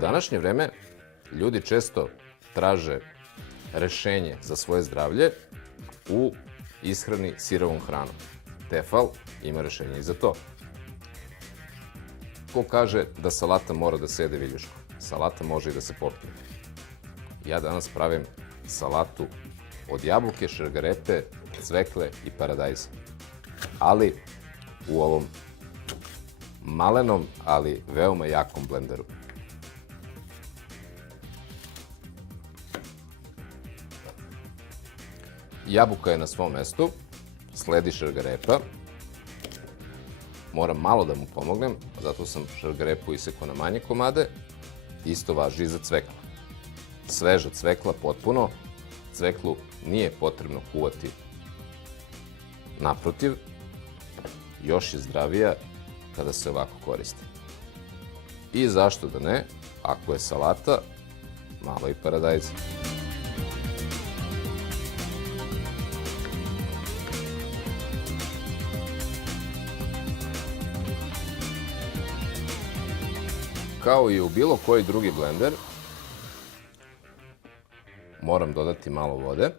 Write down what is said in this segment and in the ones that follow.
današnje vreme ljudi često traže rešenje za svoje zdravlje u ishrani sirovom hranom. Tefal ima rešenje i za to. Ko kaže da salata mora da se jede viljuškom? Salata može i da se popije. Ja danas pravim salatu od jabuke, šargarepe, cvekle i paradajza. Ali u ovom malenom, ali veoma jakom blenderu. Jabuka je na svom mestu, sledi šargarepa. Moram malo da mu pomognem, zato sam šargarepu isekao na manje komade. Isto važi i za cvekla. Sveža cvekla potpuno. Cveklu nije potrebno kuvati. Naprotiv, još je zdravija kada se ovako koristi. I zašto da ne, ako je salata, malo i paradajza. Kao i u bilo koji drugi blender, moram dodati malo vode,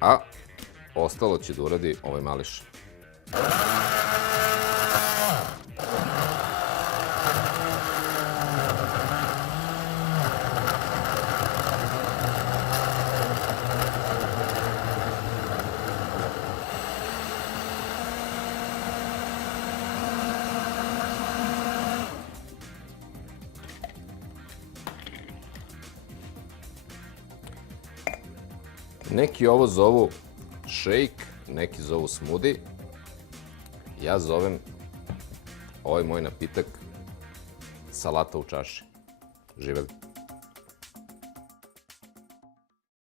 a ostalo će da uradi ovaj mališ. Neki ovo zovu shake, neki zovu smoothie. Ja zovem ovaj moj napitak salata u čaši. Živeli!